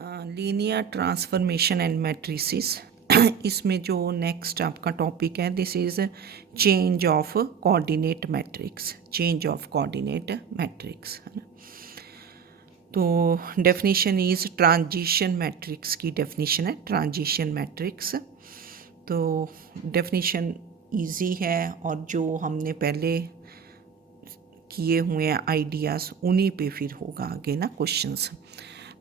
Linear transformation and matrices. इसमें जो next आपका टॉपिक है, this is change of coordinate matrix. Change of coordinate matrix है ना। तो डेफिनेशन इज़ ट्रांजिशन मैट्रिक्स की डेफिनेशन है ट्रांजिशन मैट्रिक्स। तो डेफिनेशन इजी है और जो हमने पहले किए हुए हैं आइडियाज़ उन्हीं पे फिर होगा आगे ना क्वेश्चंस।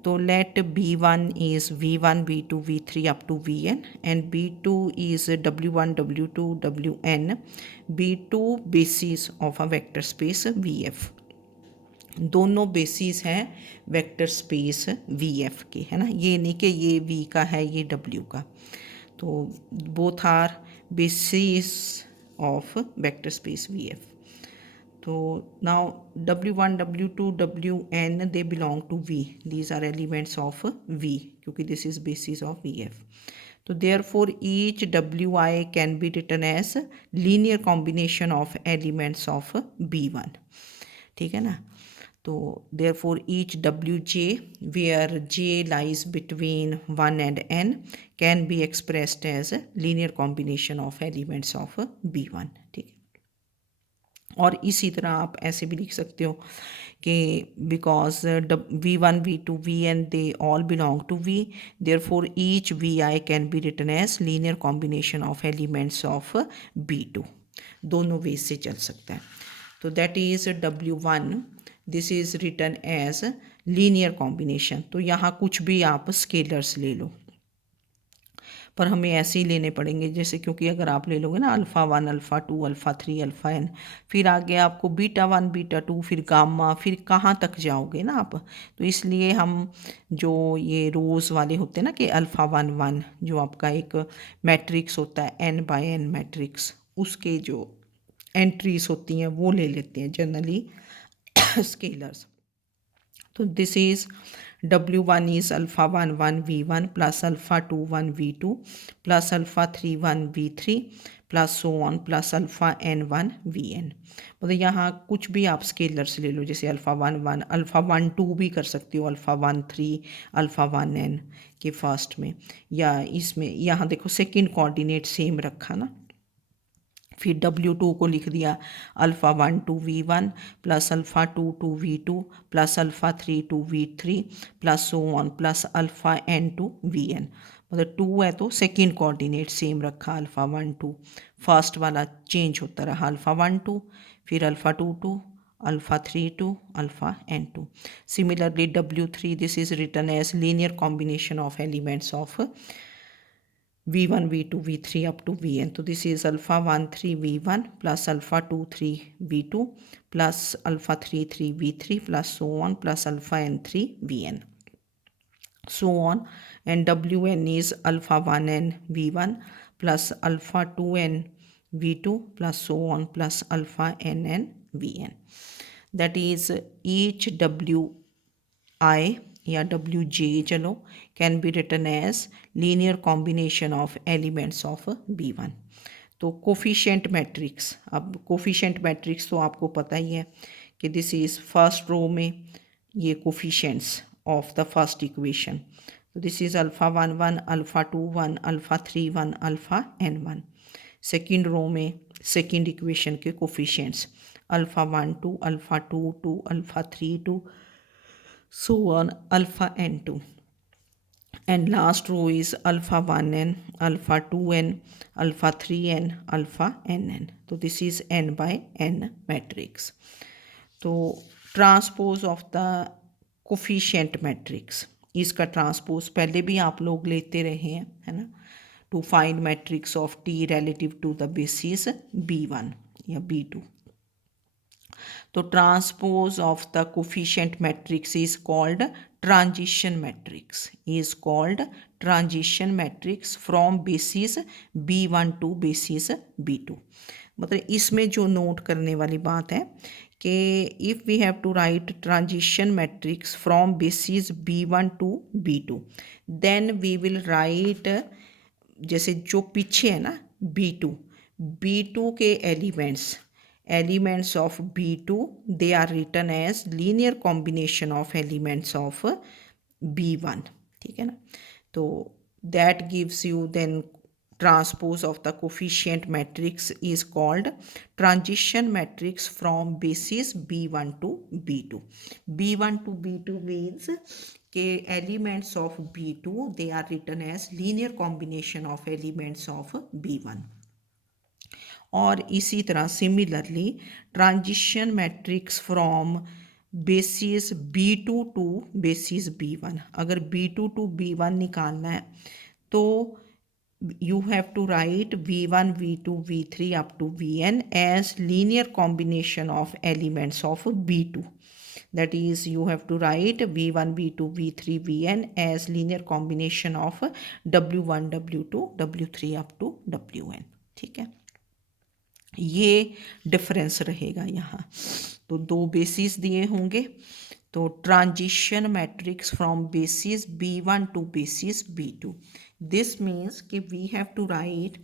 तो late B1 is V1 V2 V3 up to Vn and B2 is W1 W2 Wn, B2 basis of a vector space Vf। दोनों बेसिस हैं वेक्टर स्पेस Vf के, है ना। ये नहीं कि ये V का है ये W का। तो both are basis of vector space Vf। तो now W1 W2 Wn they belong to V, these are elements of V क्योंकि this is basis of Vf। तो therefore each Wi can be written as linear combination of elements of B1, ठीक है ना। तो therefore each Wj where j lies between 1 and n can be expressed as a linear combination of elements of B1, ठीक है। और इसी तरह आप ऐसे भी लिख सकते हो कि because V1 V2 Vn they all belong to V, therefore each Vi can be written as linear combination of elements of B2। दोनों वे से चल सकता है। तो that is W1, this is written as linear combination. तो यहाँ कुछ भी आप स्केलर्स ले लो, पर हमें ऐसे ही लेने पड़ेंगे जैसे, क्योंकि अगर आप ले लोगे ना α1 α2 α3 αn, फिर आगे आपको β1 β2 फिर गामा, फिर कहाँ तक जाओगे ना आप। तो इसलिए हम जो ये रोज़ वाले होते हैं ना कि α1 1 जो आपका एक मैट्रिक्स होता है n/n मैट्रिक्स, उसके जो एंट्रीज होती हैं वो ले लेते हैं जनरली स्केलर्स। तो this is W1 is α1 1 V1 plus α2 1 V2 plus α3 1 V3 plus so on plus alpha n 1 Vn। मतलब यहाँ कुछ भी आप स्केलर्स ले लो, जैसे α1 1 α1 2 भी कर सकते हो, α1 3 α1 n के फर्स्ट में, या इसमें यहाँ देखो सेकंड कोऑर्डिनेट सेम रखा ना। फिर W2 को लिख दिया α1 2 V1 plus α2 2 V2 plus α3 2 V3 plus so on plus alpha n 2 Vn। मतलब 2 है तो सेकंड कोऑर्डिनेट सेम रखा α1 2, फर्स्ट वाला चेंज होता रहा α1 2, फिर α2 2 α3 2 alpha n 2। Similarly W3 this is written as linear combination of elements of V1 V2 V3 up to Vn। तो this is α1 3 V1 plus α2 3 V2 plus α3 3 V3 plus so on plus alpha n 3 Vn, so on। and Wn is α1 n V1 plus α2 n V2 plus so on plus alpha n Vn। that is each Wi या Wj चलो can be written as linear combination of elements of B1। तो coefficient matrix, अब coefficient matrix तो आपको पता ही है कि this is first row में ये coefficients of the first equation. तो this is α1 1 α2 1 α3 1 alpha n 1। Second row में सेकेंड इक्वेशन के coefficients α1 2 α2 2 α3 2 so on alpha n2, and last row is alpha 1n alpha 2n alpha 3n alpha nn। तो this is n by n matrix। तो transpose of the coefficient matrix, इसका transpose पहले भी आप लोग लेते रहे हैं, है ना। To find matrix of T relative to the basis B1 या B2। तो transpose of the coefficient matrix is called transition matrix, is called transition matrix from basis B1 to basis B2। मतलब इसमें जो नोट करने वाली बात है कि if we have to write transition matrix from basis B1 to B2 then we will write, जैसे जो पीछे है ना B2 के elements of B2 they are written as linear combination of elements of B1, ठीक है ना। तो that gives you then transpose of the coefficient matrix is called transition matrix from basis B1 to B2. B1 to B2 means के elements of B2 they are written as linear combination of elements of B1. और इसी तरह similarly transition matrix from basis B2 to basis B1, अगर B2 to B1 निकालना है तो you have to write V1, V2, V3 up to Vn as linear combination of elements of B2. That is, you have to write V1, V2, V3, Vn as linear combination of W1, W2, W3 up to Wn. ठीक है, ये difference रहेगा यहाँ। तो दो basis दिए होंगे, तो transition matrix from basis B1 to basis B2, this means कि we have to write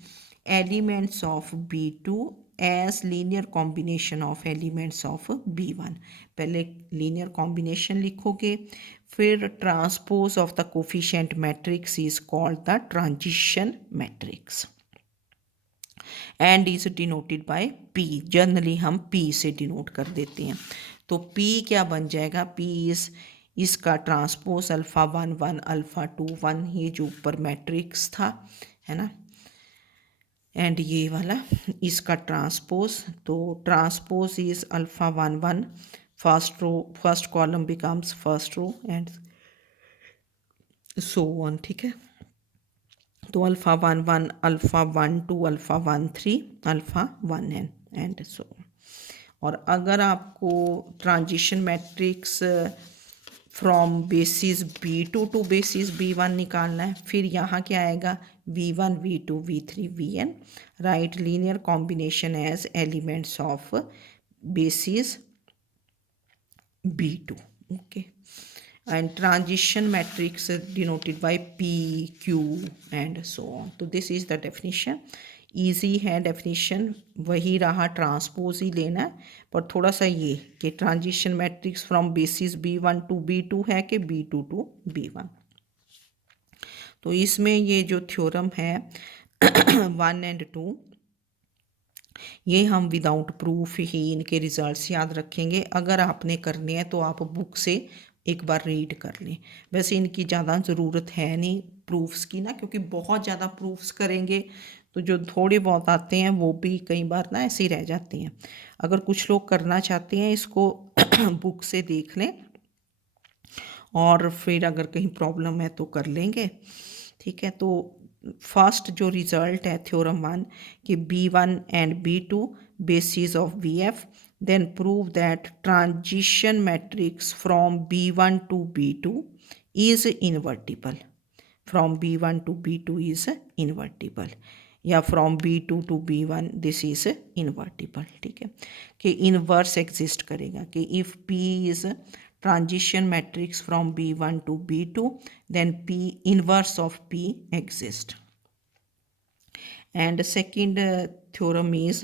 elements of B2 as linear combination of elements of B1। पहले लीनियर कॉम्बिनेशन लिखोगे, फिर transpose of the coefficient matrix is called the transition matrix and is denoted by P। Generally हम P से denote कर देते हैं। तो P क्या बन जाएगा, P इज इसका ट्रांसपोज अल्फ़ा 1 1 अल्फ़ा 2 1, ये जो ऊपर मैट्रिक्स था है ना, एंड ये वाला इसका ट्रांसपोज। तो transpose is alpha 1 1, first row first column becomes first row and so on. ठीक है, तो alpha 1 1 alpha 1 2 alpha 1 3 alpha 1 n and so. और अगर आपको transition matrix from basis B2 to basis B1 निकालना है, फिर यहाँ क्या आएगा, V1 V2 V3 Vn, write linear combination as elements of basis B2। Okay, and transition matrix denoted by P, Q and so on. तो this is the definition. easy है definition, वही रहा, ट्रांसपोज ही लेना है, पर थोड़ा सा ये कि transition matrix from basis B1 to B2 है कि B2 टू B1। तो इसमें ये जो थ्योरम है 1 and 2, ये हम विदाउट प्रूफ ही इनके रिजल्ट्स याद रखेंगे। अगर आपने करने हैं तो आप बुक से एक बार रीड कर लें। वैसे इनकी ज़्यादा ज़रूरत है नहीं प्रूफ्स की ना, क्योंकि बहुत ज़्यादा प्रूफ्स करेंगे तो जो थोड़े बहुत आते हैं वो भी कई बार ना ऐसे ही रह जाते हैं। अगर कुछ लोग करना चाहते हैं इसको बुक से देख लें और फिर अगर कहीं प्रॉब्लम है तो कर लेंगे। ठीक है, तो फर्स्ट जो रिजल्ट है थ्योरम 1 कि B1 and B2 basis of BF, then prove that transition matrix from B1 to B2 is invertible, from B1 to B2 is invertible, या from B2 to B1 this is invertible। ठीक है, कि inverse exist करेगा, कि if P is transition matrix from B1 to B2 then P inverse of P exist। and second theorem is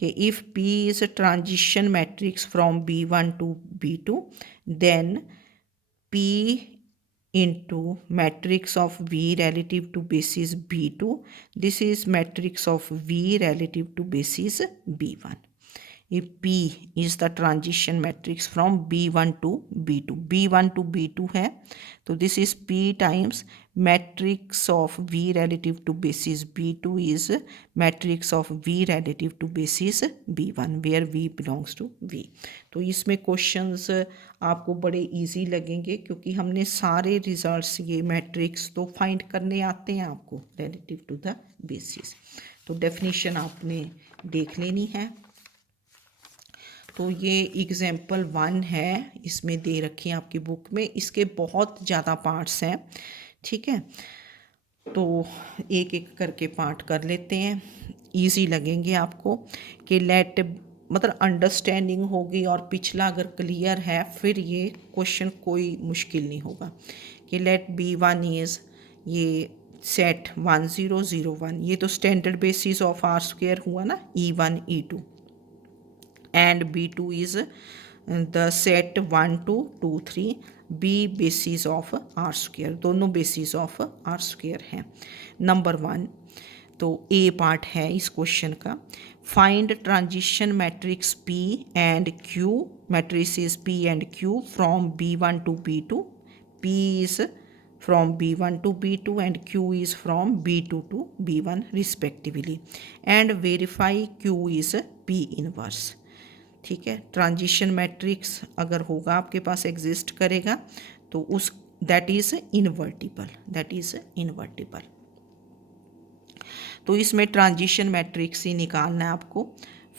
कि if P is a transition matrix from B1 to B2 then P into matrix of V relative to basis B2, this is matrix of V relative to basis B1। if P is the transition matrix from B1 to B2, B1 to B2 है तो this is P times matrix of V relative to basis B2 is matrix of V relative to basis B1 where V belongs to V। तो इसमें questions आपको बड़े easy लगेंगे क्योंकि हमने सारे रिजल्ट्स ये मैट्रिक्स तो फाइंड करने आते हैं आपको रिलेटिव टू द बेसिस। तो डेफिनेशन आपने देख लेनी है। तो ये एग्जाम्पल 1 है, इसमें दे रखी है आपकी बुक में, इसके बहुत ज़्यादा पार्ट्स हैं। ठीक है, तो एक एक करके पार्ट कर लेते हैं, इजी लगेंगे आपको कि लेट मतलब अंडरस्टैंडिंग होगी और पिछला अगर क्लियर है फिर ये क्वेश्चन कोई मुश्किल नहीं होगा। कि लेट B1 इज़ ये सेट 1 0 0 1, ये तो standard basis of R square हुआ ना, E1 E2, and B2 is the set 1 2 2 3 be basis of R square, दोनों बेसिस ऑफ आर स्क्वायर हैं। नंबर 1, तो ए पार्ट है इस क्वेश्चन का। Find transition matrix P and Q, matrices P and Q from B1 to B2, P is from B1 to B2 and Q is from B2 to B1 respectively, and verify Q is P inverse। ठीक है, transition matrix अगर होगा आपके पास exist करेगा तो उस that is invertible, that is invertible. तो इसमें ट्रांजिशन मैट्रिक्स ही निकालना है आपको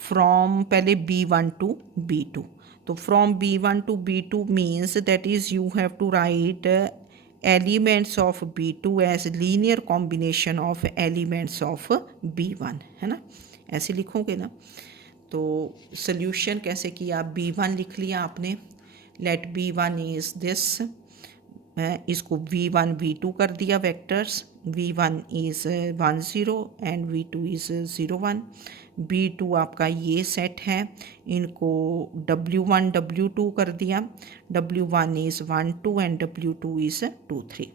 फ्रॉम पहले B1 to B2। तो from B1 to B2 means that is you have to write elements of B2 as linear combination of elements of B1, है ना, ऐसे लिखोगे ना। तो सोल्यूशन कैसे किया, B1 लिख लिया आपने, लेट B1 इज दिस, इसको V1 V2 कर दिया vectors, V1 is 1 0 and V2 is 0 1। B2 आपका ये सेट है, इनको W1 W2 कर दिया, W1 is 1 2 and W2 is 2 3।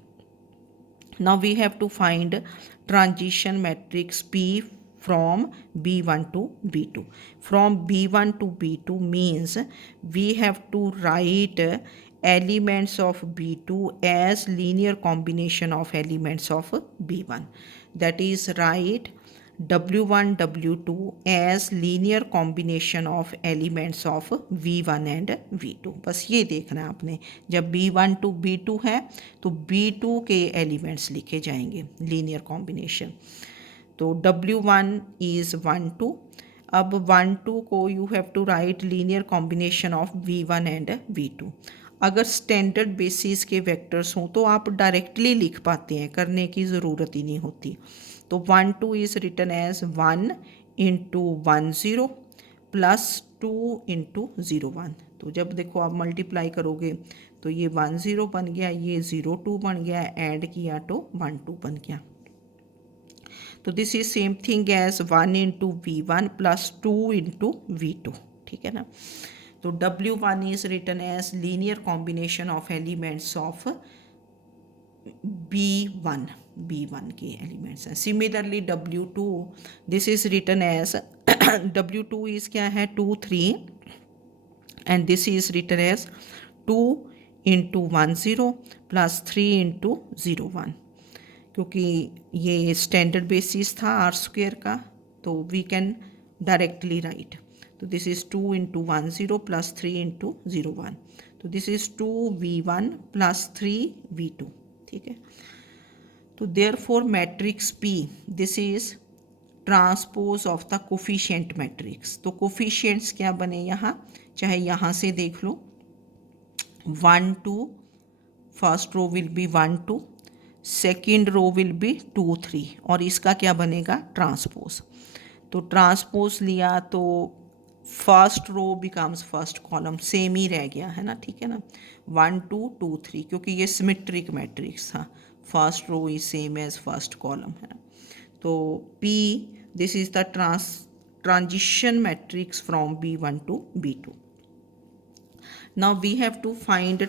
Now we have to find transition matrix P from B1 to B2. From B1 to B2 means we have to write elements of B2 as linear combination of elements of B1. That is, write W1 W2 as linear combination of elements of V1 and V2। बस ये देखना है आपने, जब B1 to B2 है तो B2 के elements लिखे जाएंगे लीनियर कॉम्बिनेशन। तो W1 इज़ 1 2, अब 1 2 को you have to write linear combination of V1 and V2। अगर स्टैंडर्ड बेसिस के वेक्टर्स हों तो आप डायरेक्टली लिख पाते हैं, करने की ज़रूरत ही नहीं होती। तो 1 2 is written as 1 into 1 0 plus 2 into 0 1। तो जब देखो आप मल्टीप्लाई करोगे तो ये 1 0 बन गया, ये 0 2 बन गया, ऐड किया तो 1 2 बन गया। तो this is same thing as 1 into V1 plus 2 into V2, ठीक है ना। तो W1 is written as linear combination of elements of B1 के एलिमेंट्स हैं। Similarly W2, this is written as W2 is क्या है 2 3 and this is written as 2 into 1 0 plus 3 into 0 1। क्योंकि ये स्टैंडर्ड बेसिस था आर स्क्वेयर का, तो we can directly right. तो this is 2 into 1 0 plus 3 into 0 1। तो this is 2 V1 plus 3 V2, ठीक है। तो therefore matrix P, this is transpose of the coefficient matrix. तो कोफिशिएंट्स क्या बने यहाँ, चाहे यहाँ से देख लो, 1 2, first row will be 1 2, second row will be 2 3, और इसका क्या बनेगा ट्रांसपोज। तो ट्रांसपोज लिया तो first row becomes first column, same ही रह गया है ना, ठीक है ना, 1 2 2 3, क्योंकि ये सिमेट्रिक मैट्रिक्स था, first row is same as first column, है ना। तो P, this is the transition matrix from B1 to B2। Now we have to find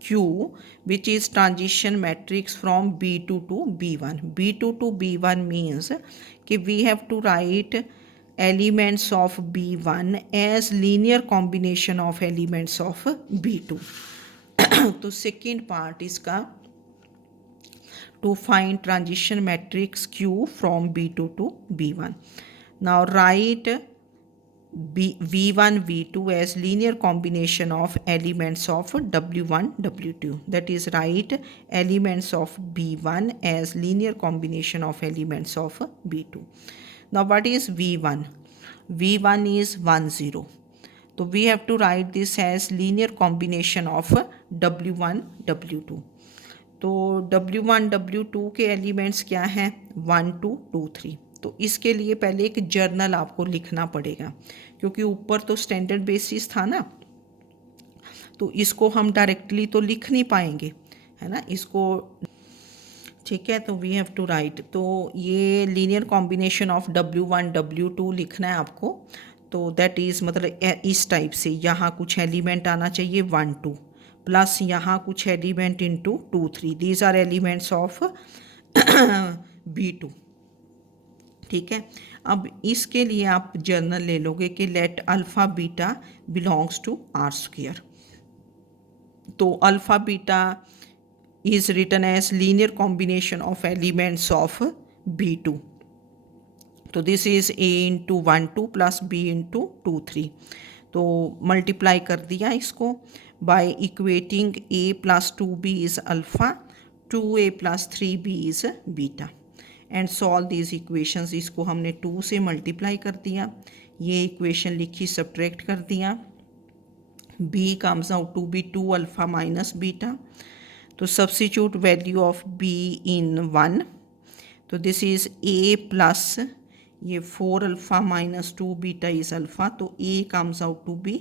Q, which is transition matrix from B2 to B1. B2 to B1 means कि we have to write elements of B1 as linear combination of elements of B2। तो second part इसका to find transition matrix Q from B2 to B1. Now write V1 V2 as linear combination of elements of W1 W2, that is, write elements of B1 as linear combination of elements of B2। Now what is V1? V1 is 1 0, so we have to write this as linear combination of W1 W2। तो W1 W2 के elements क्या हैं 1 2 2 3। तो इसके लिए पहले एक journal आपको लिखना पड़ेगा, क्योंकि ऊपर तो स्टैंडर्ड बेसिस था ना, तो इसको हम डायरेक्टली तो लिख नहीं पाएंगे, है ना, इसको, ठीक है। तो वी हैव टू राइट, तो ये linear combination of W1 W2 लिखना है आपको। तो दैट इज़ मतलब इस टाइप से, यहाँ कुछ एलिमेंट आना चाहिए 1 2, प्लस यहाँ कुछ element into 2 3, these are elements of B2। ठीक है, अब इसके लिए आप जर्नल ले लोगे कि let alpha beta belongs to R square. तो alpha beta is written as linear combination of elements of B2. तो this is A into 1 2 plus B into 2 3। तो मल्टीप्लाई कर दिया इसको by equating A plus 2B is alpha, 2A plus 3B is beta and solve these equations. इसको हमने 2 से multiply कर दिया, ये इक्वेशन लिखी, सब्ट्रैक्ट कर दिया, B comes out to be 2 alpha minus beta. तो substitute value of B in 1, तो दिस इज़ A प्लस ये 4 alpha minus 2 beta is alpha, तो A comes out to be,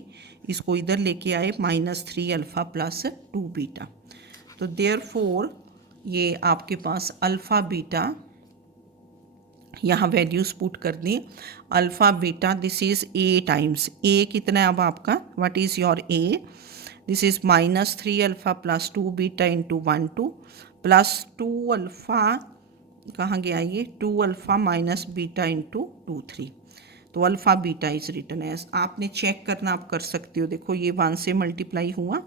इसको इधर लेके आए -3 अल्फ़ा प्लस 2 बीटा। तो देयरफॉर ये आपके पास अल्फ़ा बीटा, यहाँ वैल्यूज़ पुट कर दी, alpha beta this is A times A कितना है अब आपका, what is your A, this is -3 alpha plus 2 beta into 1 2 plus 2 alpha, कहाँ गया ये, 2 अल्फ़ा माइनस बीटा इंटू 2 3। तो alpha beta is written as, आपने चेक करना, आप कर सकते हो, देखो ये 1 से मल्टीप्लाई हुआ,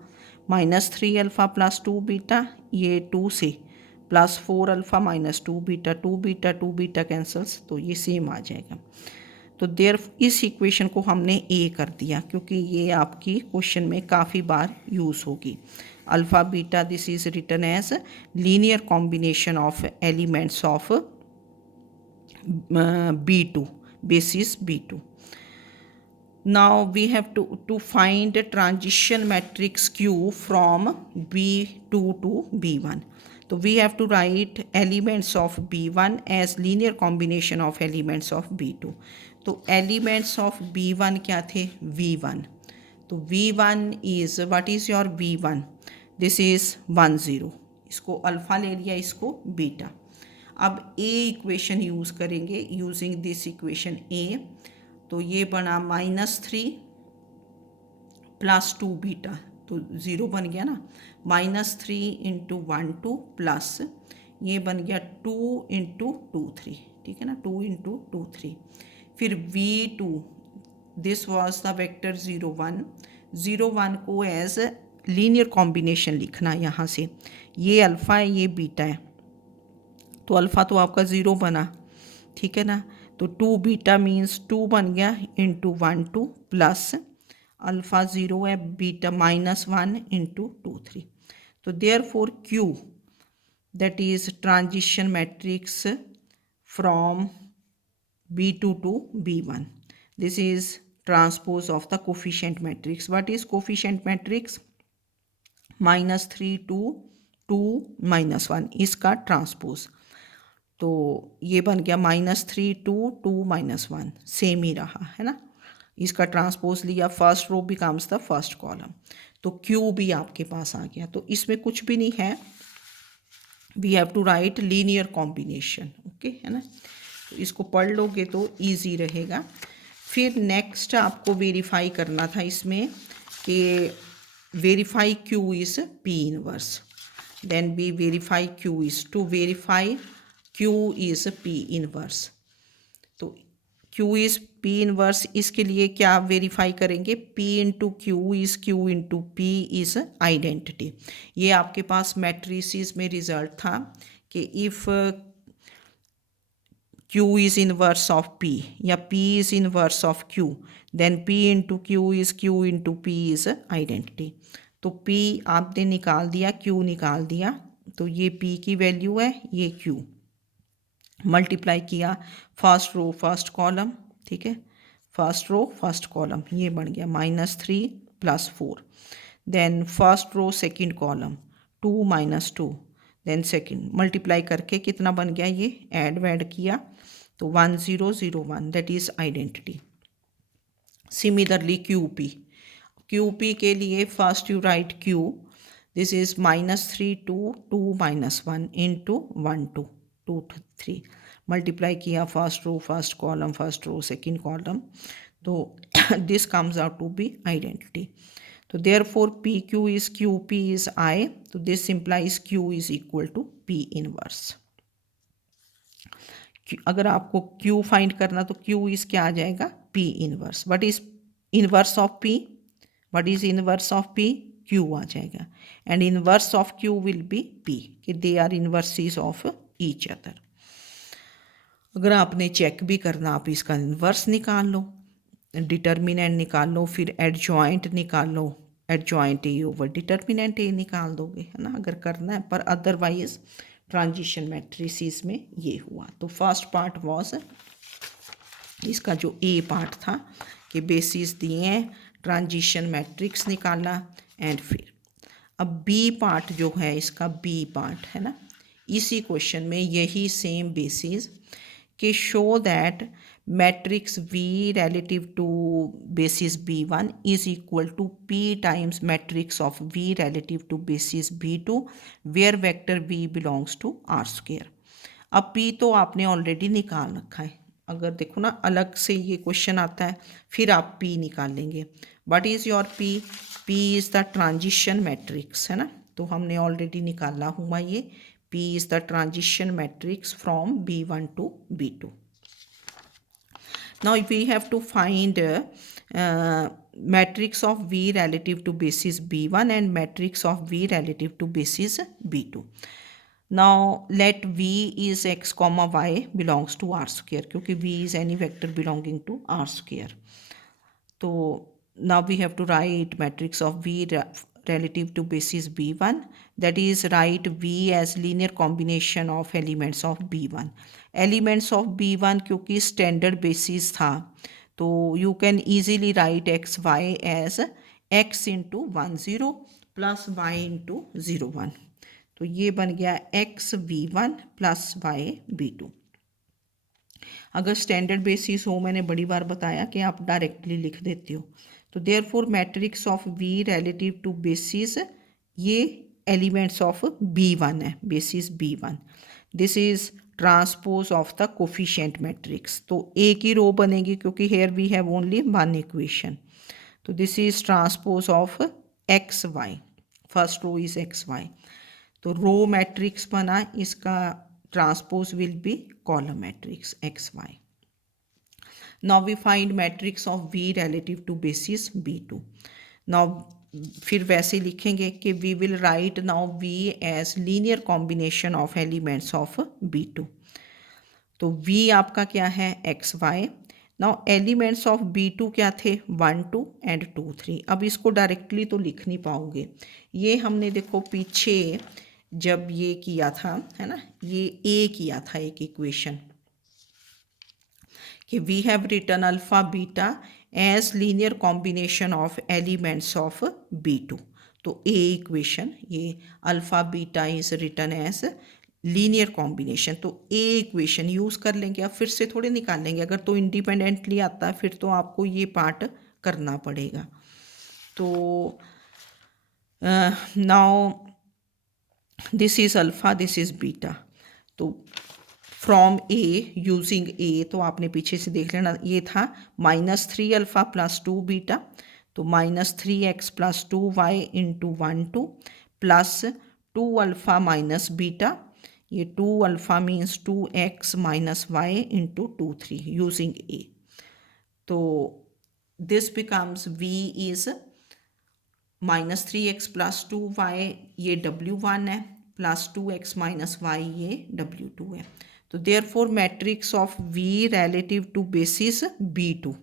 -3 अल्फ़ा प्लस 2 बीटा, ये 2 से plus 4 alpha minus 2 beta, 2 beta cancels, तो ये सेम आ जाएगा। तो देयर इस इक्वेशन को हमने ए कर दिया क्योंकि ये आपकी क्वेश्चन में काफ़ी बार यूज़ होगी। Alpha beta this is written as linear combination of elements of B2 basis B2। now we have to find a transition matrix Q from B2 to B1। तो we have to write elements of B1 as linear combination of elements of B2। तो elements of B1 क्या थे, V1। तो V1 is, what is your V1, this is 1 0, इसको alpha ले लिया, इसको beta. अब A इक्वेशन यूज़ करेंगे, यूजिंग दिस इक्वेशन A, तो ये बना -3 प्लस 2 बीटा, तो 0 बन गया ना, -3 इंटू 1 2 प्लस ये बन गया 2 इंटू 2 3, ठीक है ना, 2 इंटू 2 3। फिर V2 this was the vector 0 1, 0 1 को एज लीनियर कॉम्बिनेशन लिखना यहाँ से, ये अल्फ़ा है ये बीटा है, तो अल्फ़ा तो आपका 0 बना, ठीक है ना, तो 2 बीटा मीन्स 2 बन गया इंटू 1 2 प्लस अल्फ़ा 0 है, बीटा -1 इंटू 2 3। तो therefore Q that is transition matrix from B2 to B1, this is transpose of the coefficient matrix। what is coefficient matrix, -3 2 2 -1, इसका ट्रांसपोज, तो ये बन गया -3 2 2 -1, सेम ही रहा है ना, इसका ट्रांसपोज लिया, first row becomes the first column, तो Q भी आपके पास आ गया। तो इसमें कुछ भी नहीं है, we have to write linear combination, okay है ना, तो इसको पढ़ लोगे तो इजी रहेगा। फिर नेक्स्ट आपको वेरीफाई करना था इसमें कि verify Q is P inverse, then we verify Q is, to verify Q is P inverse, तो Q इज़ P इनवर्स, इसके लिए क्या वेरीफाई करेंगे, P into Q is Q into P is identity. ये आपके पास मैट्रिसेस में रिजल्ट था कि if Q is inverse of P या P is inverse of Q, then P into Q is Q into P is identity। तो P आपने निकाल दिया, Q निकाल दिया, तो ये P की वैल्यू है, ये Q, मल्टीप्लाई किया फर्स्ट रो फर्स्ट कॉलम, ठीक है, फर्स्ट रो फर्स्ट कॉलम, ये बन गया -3 plus 4, then first row second column 2 -2, then second, multiply करके कितना बन गया, ये ऐड वैड किया, तो 1 0 0 1, that is identity. Similarly QP के लिए first you write Q, this is -3 2 2 -1 into 1 2 2 3, multiply किया first row first column, first row second column, तो this comes out to be identity. तो therefore PQ is QP is I. तो this implies Q is equal to P inverse. अगर आपको Q find करना तो Q is क्या आ जाएगा, P inverse. What is inverse of P? What is inverse of P? Q आ जाएगा. And inverse of Q will be P, कि they are inverses of each other. अगर आपने चेक भी करना, आप इसका इनवर्स निकाल लो, डिटर्मिनेंट निकाल लो, फिर एडजॉइंट निकाल लो, एडजॉइंट ए ओवर डिटर्मिनेंट ए निकाल दोगे, है ना, अगर करना है. पर अदरवाइज ट्रांजिशन मैट्रिसेस में ये हुआ. तो फर्स्ट पार्ट वाज, इसका जो ए पार्ट था कि बेसिस दिए हैं, ट्रांजिशन मैट्रिक्स निकाला, एंड फिर अब बी पार्ट जो है, इसका बी पार्ट है ना, इसी क्वेश्चन में यही सेम बेसिस कि show that matrix V relative to basis B1 is equal to P times matrix of V relative to basis B2 where vector V belongs to R square. अब P तो आपने already निकाल रखा है. अगर देखो ना, अलग से ये क्वेश्चन आता है फिर आप P निकाल लेंगे. What is your P? P is the transition matrix, है ना, तो हमने ऑलरेडी निकाला हुआ ये. P is the transition matrix from B1 to B2. Now if we have to find matrix of V relative to basis B1 and matrix of V relative to basis B2. Now let V is x comma y belongs to R square, क्योंकि V is any vector belonging to R square. तो now we have to write matrix of V relative to basis B1, that is write V as linear combination of elements of B1. Elements of B1 क्योंकि standard basis था, तो you can easily write x y as x into 1 0 plus y into 0 1. तो ये बन गया x V1 plus y B2. अगर standard basis हो, मैंने बड़ी बार बताया कि आप डायरेक्टली लिख देते हो. तो therefore matrix of V relative to basis, ये एलिमेंट्स ऑफ B1 है, basis B1. This is transpose of the coefficient matrix. तो एक ही रो बनेगी क्योंकि here we have only one equation. तो this is transpose of X Y. First row is X Y. तो row matrix बना, इसका transpose will be column matrix xy. Now we find matrix of V relative to basis B2. Now फिर वैसे लिखेंगे कि we will write now V as linear combination of elements of B2. तो V आपका क्या है, xy. Now elements of B2 क्या थे, 1 2 and 2 3. अब इसको डायरेक्टली तो लिख नहीं पाओगे. ये हमने देखो पीछे जब ये किया था, है ना, ये ए किया था एक इक्वेशन कि we have written alpha beta as linear combination of elements of B2. तो ए इक्वेशन, ये alpha beta is written as linear combination. तो ए इक्वेशन यूज़ कर लेंगे. अब फिर से थोड़े निकाल लेंगे, अगर तो इंडिपेंडेंटली आता है फिर तो आपको ये पार्ट करना पड़ेगा. तो now this is alpha, this is beta. तो फ्रॉम ए, यूजिंग ए, तो आपने पीछे से देख लेना, ये था -3 अल्फा प्लस 2 बीटा. तो -3x plus 2y into 1 2 plus 2 alpha minus beta. ये 2 alpha means 2x minus y into 2 3 using A. तो this becomes v is -3x plus 2y, ये W1 है, प्लस 2x माइनस y, ये W2 है. तो therefore matrix of V relative to basis B2,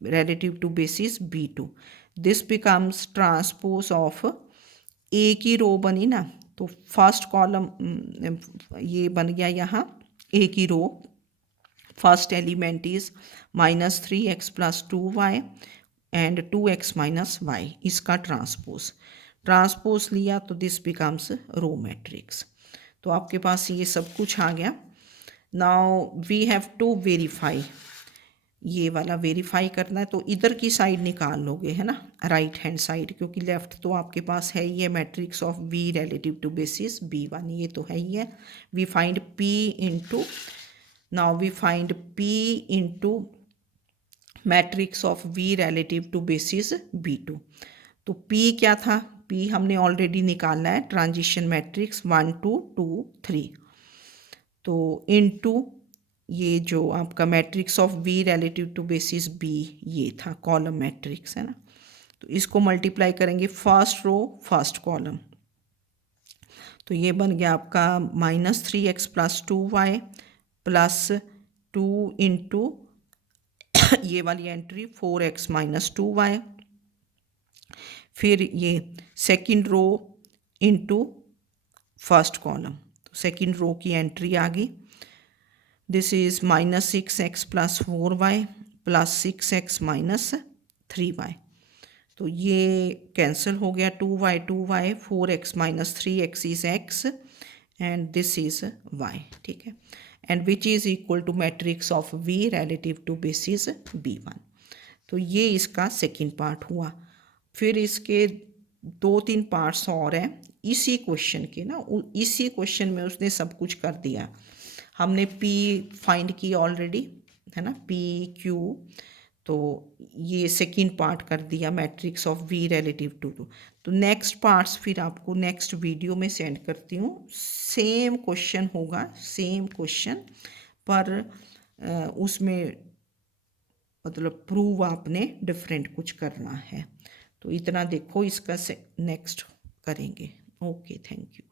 relative to basis B2, this becomes transpose of, एक ही रो बनी ना, तो फर्स्ट कॉलम ये बन गया यहाँ एक ही row. First element is -3x plus 2y and 2x minus Y, इसका ट्रांसपोज लिया तो दिस बिकम्स रो मैट्रिक्स. तो आपके पास ये सब कुछ आ गया. Now we have to verify, ये वाला वेरीफाई करना है. तो इधर की साइड निकाल लोगे, है ना, राइट हैंड साइड, क्योंकि लेफ्ट तो आपके पास है ही है. Matrix of V relative to basis B1, ये तो है ही है. We find P into, now we find P into matrix of V relative to basis B2. तो P क्या था, P हमने ऑलरेडी निकाला है, ट्रांजिशन मैट्रिक्स 1 2 2 3, तो इनटू ये जो आपका matrix of V relative to basis B, ये था कॉलम मैट्रिक्स है ना, तो इसको मल्टीप्लाई करेंगे फर्स्ट रो फर्स्ट कॉलम, तो ये बन गया आपका -3x + 2y + 2 इंटू ये वाली एंट्री 4x - 2y, फिर ये second row into first column, तो सेकंड रो की एंट्री आ गई, this is -6x + 4y + 6x - 3y, तो ये कैंसिल हो गया, 2y 4x - 3x is x and this is y, ठीक है, and which is equal to matrix of V relative to basis B1। तो ये इसका सेकंड पार्ट हुआ। फिर इसके 2-3 पार्ट्स और हैं इसी क्वेश्चन के ना, इसी क्वेश्चन में उसने सब कुछ कर दिया। हमने P फाइंड की ऑलरेडी है ना, PQ, तो ये सेकंड पार्ट कर दिया matrix of V relative to. तो नेक्स्ट पार्ट्स फिर आपको नेक्स्ट वीडियो में सेंड करती हूँ। सेम क्वेश्चन होगा, सेम क्वेश्चन, पर उसमें मतलब प्रूव आपने डिफरेंट कुछ करना है। तो इतना देखो, इसका नेक्स्ट करेंगे। Okay, thank you.